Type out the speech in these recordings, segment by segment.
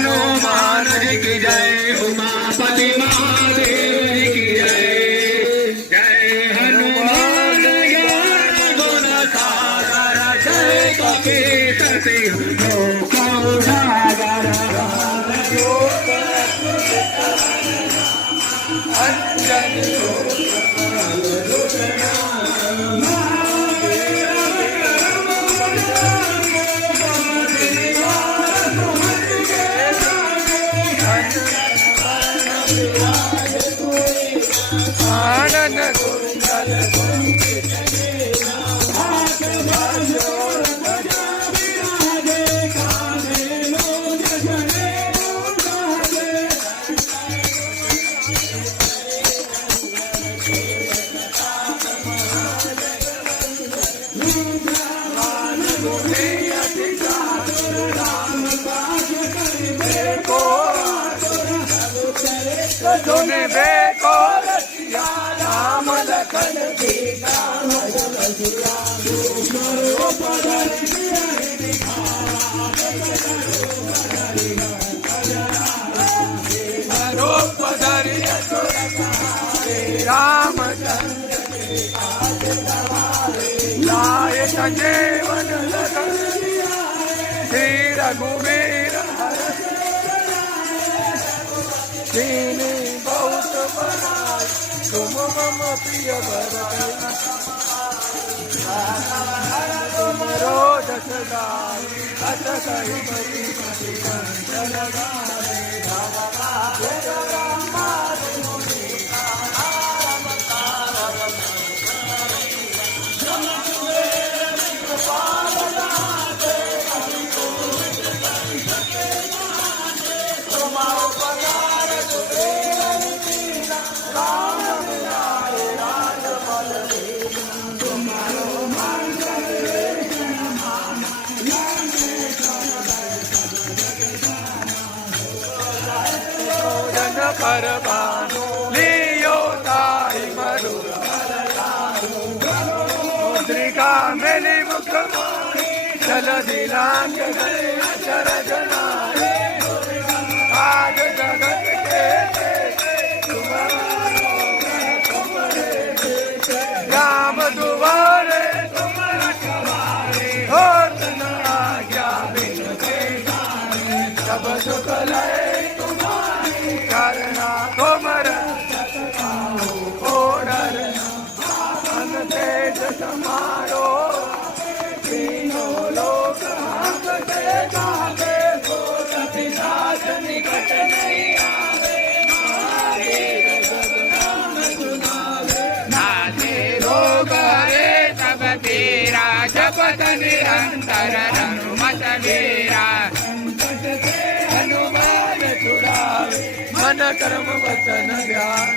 हनुमान जी की जय, उमापति महादेव जी की जय। जय हनुमान ज्ञान गुण सागर, जय कपीसति लोक उजागर। सुने बेको रसिया राम लखन सीता रामचंद्र लाए संजीवन लखन श्री रघुवीर दीनी बहुत बनाई तुम मम प्रिय भरत तुम रोज सदाई अत कही मति कंचन परवानो लियो ताई मधुर मुद्रिका मेली मुख चल दिलांग अचर जनारे आज जगत के राम दुआरे तुम रखवारे होत न आज्ञा बिन सब सुख लय करना तुमर ओडर मन तेज समारो तीनों लोक हांकते गाते पिशाच निकट नहीं आवे महावीर जब नाम सुनावे नाथे रोग हरे सब पीरा जपत निरंतर हनुमत वीरा हनुमान छुड़ावे मन कर्म वचन ध्यान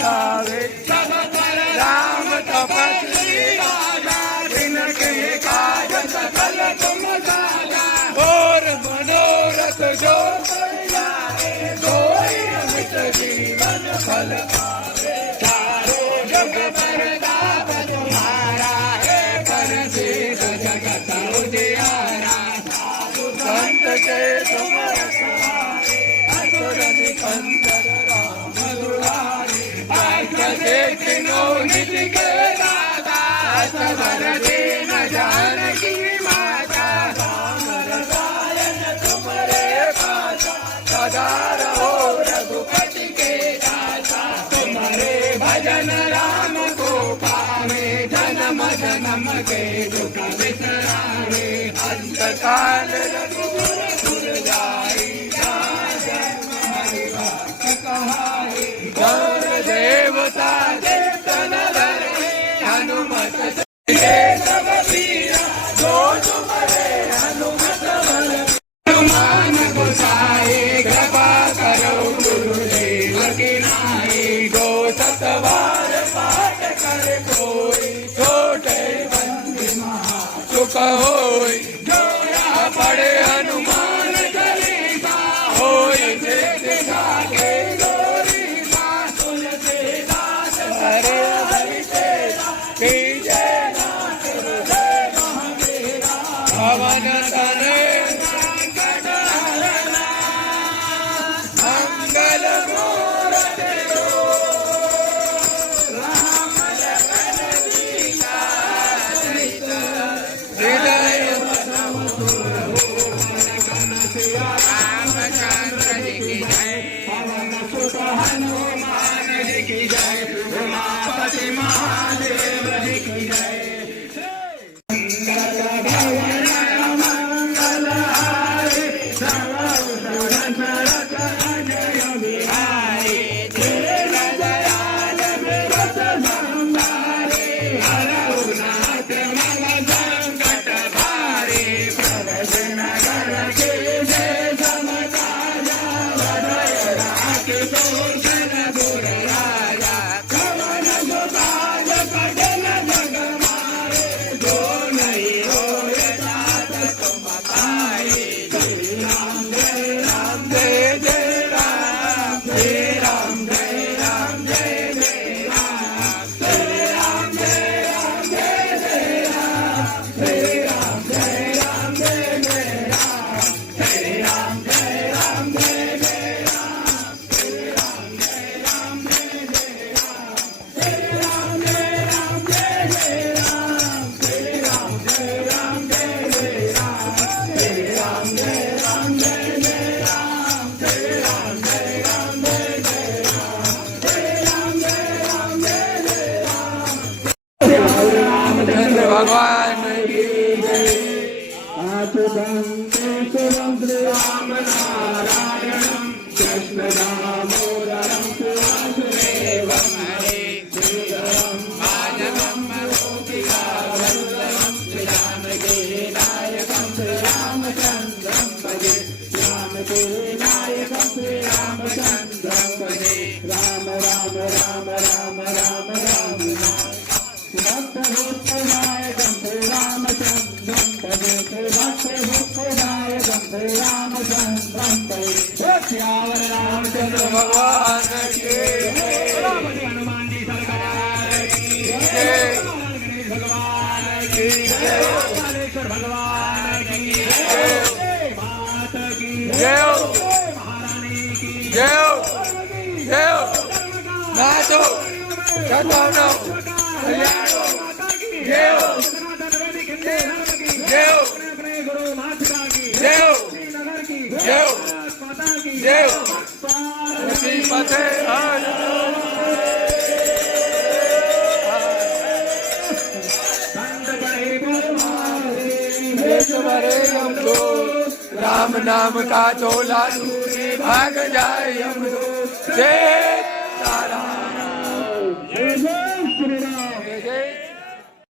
लावे सब पर राम तपस्वी राजा जिनके काज सकल तुम साजा और मनोरथ जो कोई अमित जीवन फल पावे चारों जग परताप तुम्हारा है परसिद्ध जगत उजियारा संत के तुम कंदर राम दुलारी देखो निधि के दादा सबर दीन जानकी माता राम रसायन तुम्हारे पासा सदा रहो रघुपति के दासा तुम्हारे भजन राम को पावे जन्म जन्म के दुख बिसरावे अंत काल रघुकुल पुर जाई देवता कीर्तन धरे हनुमत सब पीरा जो तुम्हारे हनुमत बल हनुमान गोसाए कृपा करो गुरुदेव की नाई गो सतवार पाठ कर कोई छोटे बंदी महा सुख होई जो या पढ़े हनुमान चालीसा होई देखा के पवन तनय अच्युतं केशवं श्रीराम नारायणं कृष्ण दामोदरं वासुदेवं हरे श्रीधरं माधवं गोपिकावल्लभं श्रीरामके नायकं श्रीरामचन्द्रं भजे रामके नायकं श्रीरामचन्द्रं भजे राम राम राम राम राम राम भक्तभूतनायकं श्रीरामचन्द्रं भजे भक्तभूतनायकं श्रीरामचन्द्रं भजे श्यावर रामचंद्र भगवान की हनुमान जी सरकार की जय। गणेश भगवान की कालेश्वर भगवान की मात की जय महारानी की जय जय नाचो सदानो कल्याणो जय जय गुरु माता की जय नगर की जय माता की जय श्री पते संत बड़े बुलवारे ईश्वरे हम दो राम नाम का चोला दूरे भाग जाए हम दो जय तारा जय